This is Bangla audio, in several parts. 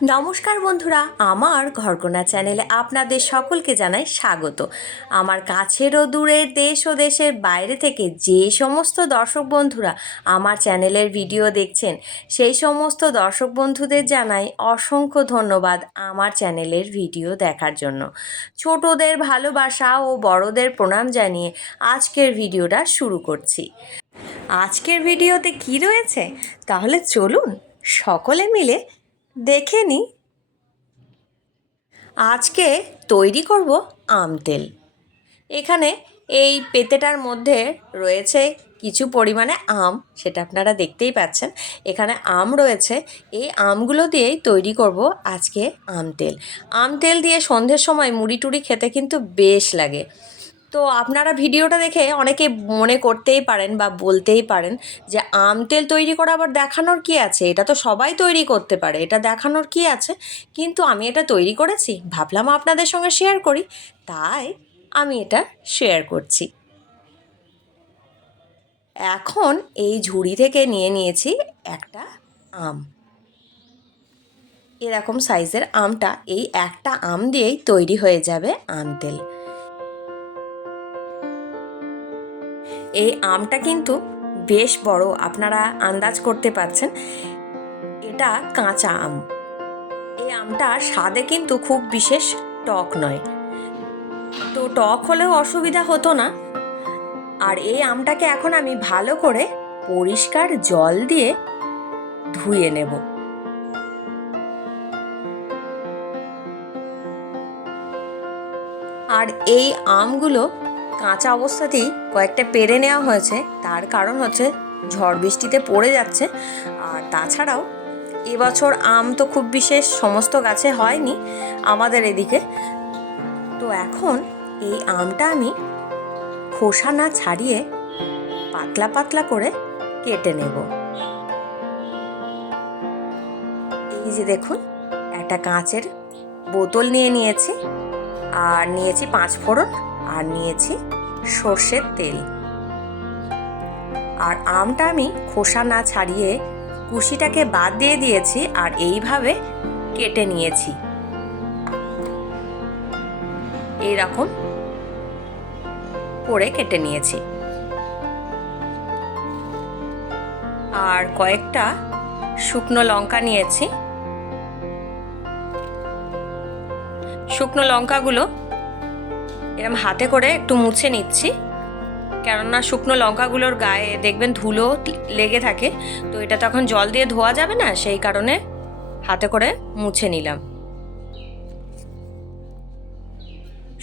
নমস্কার বন্ধুরা, আমার ঘরকোনা চ্যানেলে আপনাদের সকলকে জানাই স্বাগত। আমার কাছের ও দূরের দেশ ও দেশের বাইরে থেকে যে সমস্ত দর্শক বন্ধুরা আমার চ্যানেলের ভিডিও দেখছেন, সেই সমস্ত দর্শক বন্ধুদের জানাই অসংখ্য ধন্যবাদ আমার চ্যানেলের ভিডিও দেখার জন্য। ছোটদের ভালোবাসা ও বড়দের প্রণাম জানিয়ে আজকের ভিডিওটা শুরু করছি। আজকের ভিডিওতে কি রয়েছে? তাহলে চলুন সকলে মিলে দেখে নিই আজকে তৈরি করব আম তেল। এখানে এই পেতেটার মধ্যে রয়েছে কিছু পরিমাণে আম, সেটা আপনারা দেখতেই পাচ্ছেন। এখানে আম রয়েছে। এই আমগুলো দিয়েই তৈরি করব আজকে আম তেল। আম তেল দিয়ে সন্ধ্যের সময় মুড়ি টুড়ি খেতে কিন্তু বেশ লাগে। তো আপনারা ভিডিওটা দেখে অনেকে মনে করতেই পারেন বা বলতেই পারেন যে আম তেল তৈরি করা আবার দেখানোর কি আছে? এটা তো সবাই তৈরি করতে পারে। এটা দেখানোর কি আছে? কিন্তু আমি এটা তৈরি করেছি, ভাবলাম আপনাদের সঙ্গে শেয়ার করি, তাই আমি এটা শেয়ার করছি। এখন এই ঝুড়ি থেকে নিয়ে নিয়েছি একটা আম। এরকম সাইজের আমটা, এই একটা আম দিয়েই তৈরি হয়ে যাবে আম তেল। এই আমটা কিন্তু বেশ বড়, আপনারা আন্দাজ করতে পারছেন। এটা কাঁচা আম। এই আমটা স্বাদে কিন্তু খুব বিশেষ টক নয়। তো টক হলেও অসুবিধা হতো না। আর এই আমটাকে এখন আমি ভালো করে পরিষ্কার জল দিয়ে ধুয়ে নেব। আর এই আমগুলো কাঁচা অবস্থাতেই কয়েকটা পেরে নেওয়া হয়েছে। তার কারণ হচ্ছে ঝড় বৃষ্টিতে পড়ে যাচ্ছে। আর তাছাড়াও এবছর আম তো খুব বিশেষ, সমস্ত গাছে হয়নি আমাদের এদিকে। তো এখন এই আমটা আমি খোসা না ছাড়িয়ে পাতলা পাতলা করে কেটে নেব। এই যে দেখুন, একটা কাঁচের বোতল নিয়ে নিয়েছি। আর নিয়েছি পাঁচ ফোড়ন। আর নিয়েছি সর্ষের তেল। আর আমটা আমি খোসা না ছাড়িয়ে কুশিটাকে বাদ দিয়ে দিয়েছি আর এইভাবে কেটে নিয়েছি। এইরকম করে কেটে নিয়েছি। আর কয়েকটা শুকনো লঙ্কা নিয়েছি। শুকনো লঙ্কাগুলো এরম হাতে করে একটু মুছে নিচ্ছি। কেননা শুকনো লঙ্কাগুলোর গায়ে দেখবেন ধুলো লেগে থাকে, তো এটা তখন জল দিয়ে ধোয়া যাবে না, সেই কারণে হাতে করে মুছে নিলাম।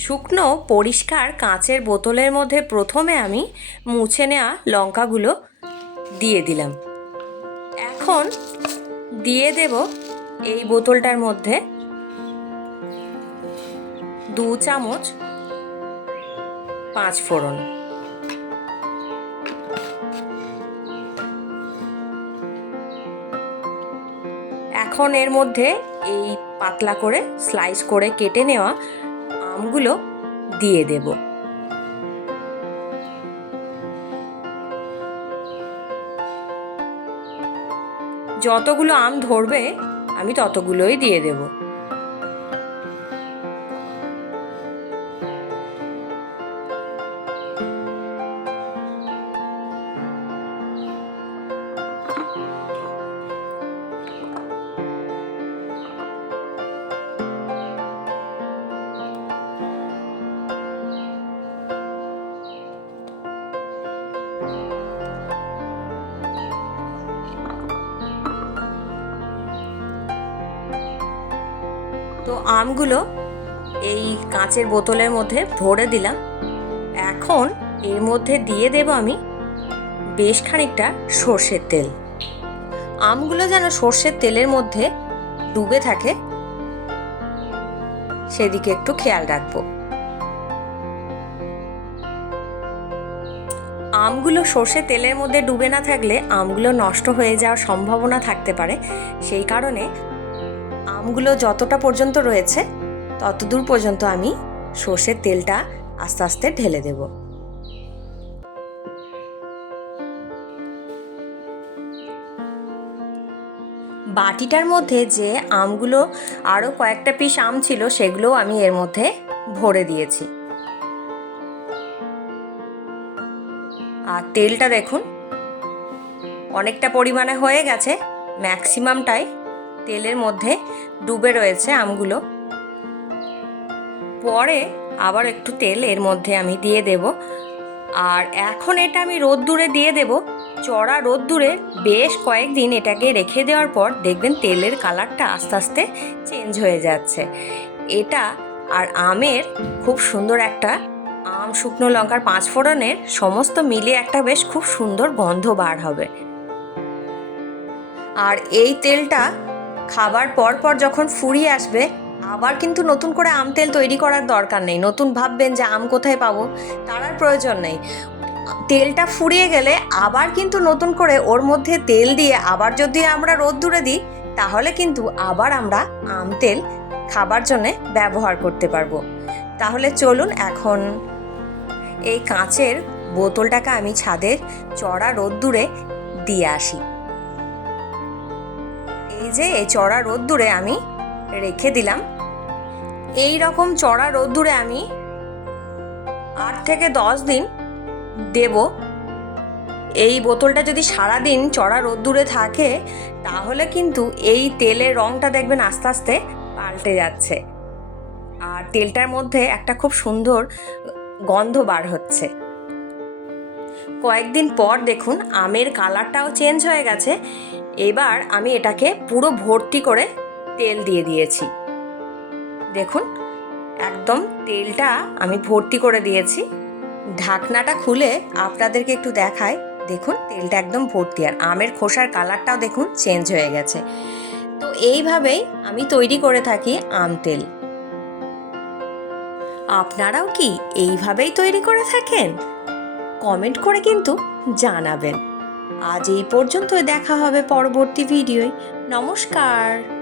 শুকনো, পরিষ্কার কাঁচের বোতলের মধ্যে প্রথমে আমি মুছে নেওয়া লঙ্কাগুলো দিয়ে দিলাম। এখন দিয়ে দেব এই বোতলটার মধ্যে দু চামচ পাঁচ ফোড়ন। এখন এর মধ্যে এই পাতলা করে স্লাইস করে কেটে নেওয়া আমগুলো দিয়ে দেব। যতগুলো আম ধরবে, আমি ততগুলোই দিয়ে দেবো। তো আমগুলো এই কাঁচের বোতলের মধ্যে ভরে দিলাম। এখন এর মধ্যে দিয়ে দেব আমি বেশ খানিকটা সর্ষের তেল। আমগুলো যেন সর্ষের তেলের মধ্যে ডুবে থাকে, সেদিকে একটু খেয়াল রাখব। আমগুলো সর্ষে তেলের মধ্যে ডুবে না থাকলে আমগুলো নষ্ট হয়ে যাওয়ার সম্ভাবনা থাকতে পারে, সেই কারণে আমগুলো যতটা পর্যন্ত রয়েছে, ততদূর পর্যন্ত আমি সর্ষের তেলটা আস্তে আস্তে ঢেলে দেব। বাটিটার মধ্যে যে আমগুলো আরও কয়েকটা পিস আম ছিল, সেগুলোও আমি এর মধ্যে ভরে দিয়েছি। আর তেলটা দেখুন, অনেকটা পরিমাণে হয়ে গেছে ম্যাক্সিমামটাই তেলের মধ্যে ডুবে রয়েছে আমগুলো। পরে আবার একটু তেল এর মধ্যে আমি দিয়ে দেব। আর এখন এটা আমি রোদ্দুরে দিয়ে দেব। চড়া রোদ্দুরে বেশ কয়েকদিন এটাকে রেখে দেওয়ার পর দেখবেন তেলের কালারটা আস্তে আস্তে চেঞ্জ হয়ে যাচ্ছে। এটা আর আমের খুব সুন্দর একটা আম, শুকনো লঙ্কার পাঁচ ফোড়নের সমস্ত মিলে একটা বেশ খুব সুন্দর গন্ধ বার হবে। আর এই তেলটা খাবার পর পর যখন ফুরিয়ে আসবে, আবার কিন্তু নতুন করে আম তেল তৈরি করার দরকার নেই। নতুন ভাববেন যে আম কোথায় পাবো, তার আর প্রয়োজন নেই। তেলটা ফুরিয়ে গেলে আবার কিন্তু নতুন করে ওর মধ্যে তেল দিয়ে আবার যদি আমরা রোদ্দুরে দিই, তাহলে কিন্তু আবার আমরা আম তেল খাবার জন্যে ব্যবহার করতে পারব। তাহলে চলুন এখন এই কাঁচের বোতলটাকে আমি ছাদের চড়া রোদ্দুরে দিয়ে আসি। যে এই চড়া রোদ্দুরে আমি রেখে দিলাম। এই রকম চড়া রোদ্দুরে আমি আট থেকে দশ দিন দেব। এই বোতলটা যদি সারা দিন চড়া রোদ্দুরে থাকে, তাহলে কিন্তু এই তেলের রঙটা দেখবেন আস্তে আস্তে পাল্টে যাচ্ছে। আর তেলটার মধ্যে একটা খুব সুন্দর গন্ধ বার হচ্ছে। কয়েকদিন পর দেখুন, আমের কালারটাও চেঞ্জ হয়ে গেছে। এবার আমি এটাকে পুরো ভর্তি করে তেল দিয়ে দিয়েছি। দেখুন, একদম তেলটা আমি ভর্তি করে দিয়েছি। ঢাকনাটা খুলে আপনাদেরকে একটু দেখায় দেখুন, তেলটা একদম ভর্তি আর আমের খোসার কালারটাও দেখুন চেঞ্জ হয়ে গেছে। তো এইভাবেই আমি তৈরি করে থাকি আম তেল। আপনারাও কি এইভাবেই তৈরি করে থাকেন? কমেন্ট করে কিন্তু জানাবেন। আজ এই পর্যন্ত দেখা হবে পরবর্তী ভিডিওয়। নমস্কার।